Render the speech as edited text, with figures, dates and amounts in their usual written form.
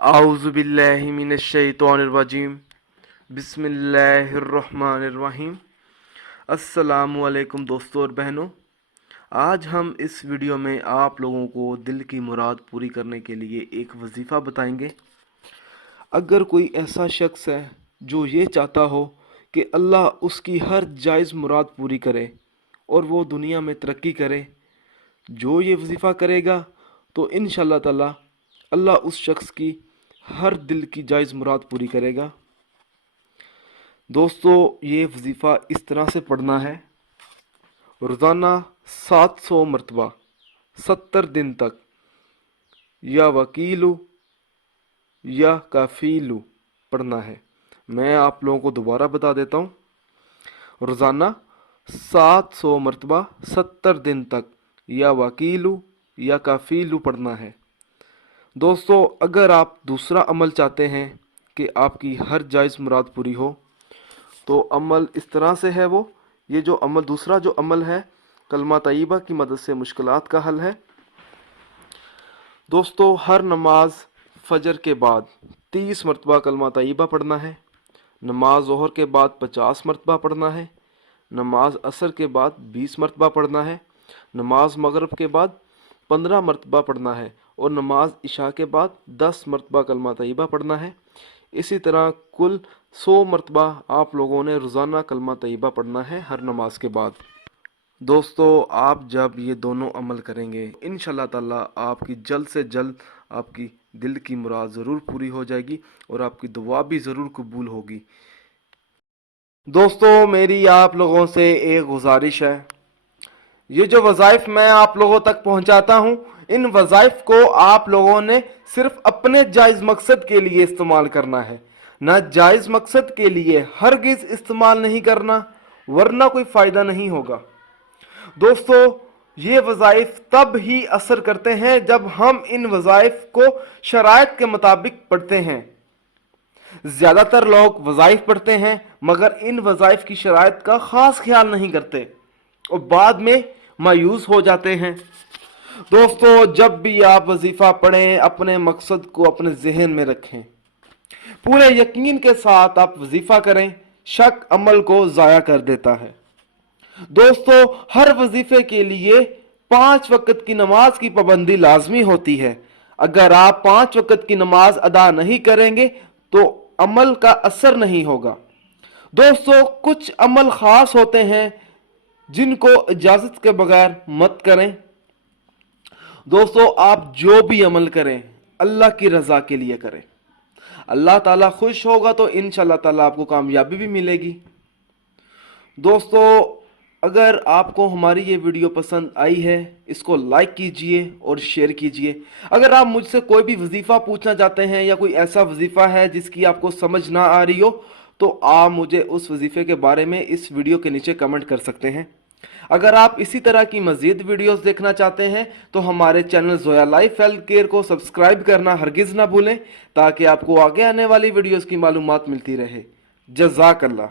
आऊज़ु बिल्लाहि मिनश शैतानिर रजीम बिस्मिल्लाहिर रहमानिर रहीम। अस्सलामु अलैकुम दोस्तों और बहनों, आज हम इस वीडियो में आप लोगों को दिल की मुराद पूरी करने के लिए एक वजीफ़ा बताएंगे। अगर कोई ऐसा शख्स है जो ये चाहता हो कि अल्लाह उसकी हर जायज़ मुराद पूरी करे और वो दुनिया में तरक्की करे, जो ये वजीफ़ा करेगा तो इंशाअल्लाह ताला अल्लाह उस शख्स की हर दिल की जायज़ मुराद पूरी करेगा। दोस्तों, ये वजीफ़ा इस तरह से पढ़ना है। रोज़ाना 700 मरतबा 70 दिन तक या वकीलू या काफीलू पढ़ना है। मैं आप लोगों को दोबारा बता देता हूँ। रोज़ाना 700 मरतबा 70 दिन तक या वकीलू या काफीलू पढ़ना है। दोस्तों, अगर आप दूसरा अमल चाहते हैं कि आपकी हर जायज़ मुराद पूरी हो तो अमल इस तरह से है। वो ये जो अमल दूसरा जो अमल है, कलमा तय्यबा की मदद से मुश्किलात का हल है। दोस्तों, हर नमाज फजर के बाद 30 मरतबा कलमा तय्यबा पढ़ना है। नमाज ज़ोहर के बाद 50 मरतबा पढ़ना है। नमाज असर के बाद 20 मरतबा पढ़ना है। नमाज मगरिब के बाद 15 मरतबा पढ़ना है और नमाज इशा के बाद 10 मरतबा कलमा तय्यबा पढ़ना है। इसी तरह कुल 100 मरतबा आप लोगों ने रोज़ाना कलमा तय्यबा पढ़ना है हर नमाज के बाद। दोस्तों, आप जब ये दोनों अमल करेंगे इंशाअल्लाह ताला आपकी जल्द से जल्द आपकी दिल की मुराद ज़रूर पूरी हो जाएगी और आपकी दुआ भी ज़रूर कबूल होगी। दोस्तों, मेरी आप लोगों से एक गुजारिश है, ये जो वज़ाइफ मैं आप लोगों तक पहुंचाता हूं, इन वज़ाइफ को आप लोगों ने सिर्फ अपने जायज़ मकसद के लिए इस्तेमाल करना है, ना जायज़ मकसद के लिए हरगिज़ इस्तेमाल नहीं करना, वरना कोई फ़ायदा नहीं होगा। दोस्तों, ये वज़ाइफ तब ही असर करते हैं जब हम इन वज़ाइफ को शराइत के मुताबिक पढ़ते हैं। ज़्यादातर लोग वज़ाइफ पढ़ते हैं मगर इन वज़ाइफ की शराइत का ख़ास ख्याल नहीं करते और बाद में मायूस हो जाते हैं। दोस्तों, जब भी आप वजीफ़ा पढ़ें अपने मकसद को अपने जहन में रखें, पूरे यकीन के साथ आप वजीफ़ा करें। शक अमल को ज़ाया कर देता है। दोस्तों, हर वजीफ़े के लिए 5 वक्त की नमाज की पाबंदी लाजमी होती है। अगर आप 5 वक्त की नमाज अदा नहीं करेंगे तो अमल का असर नहीं होगा। दोस्तों, कुछ अमल खास होते हैं जिनको इजाजत के बगैर मत करें। दोस्तों, आप जो भी अमल करें अल्लाह की रजा के लिए करें। अल्लाह ताला खुश होगा तो इंशाअल्लाह ताला आपको कामयाबी भी मिलेगी। दोस्तों, अगर आपको हमारी ये वीडियो पसंद आई है, इसको लाइक कीजिए और शेयर कीजिए। अगर आप मुझसे कोई भी वजीफ़ा पूछना चाहते हैं या कोई ऐसा वजीफ़ा है जिसकी आपको समझ ना आ रही हो तो आप मुझे उस वजीफ़े के बारे में इस वीडियो के नीचे कमेंट कर सकते हैं। अगर आप इसी तरह की मज़ीद वीडियोस देखना चाहते हैं तो हमारे channel Zoya life health care को सब्सक्राइब करना हरगिज़ ना भूलें ताकि आपको आगे आने वाली वीडियोस की मालूमात मिलती रहे। जज़ाकल्लाह।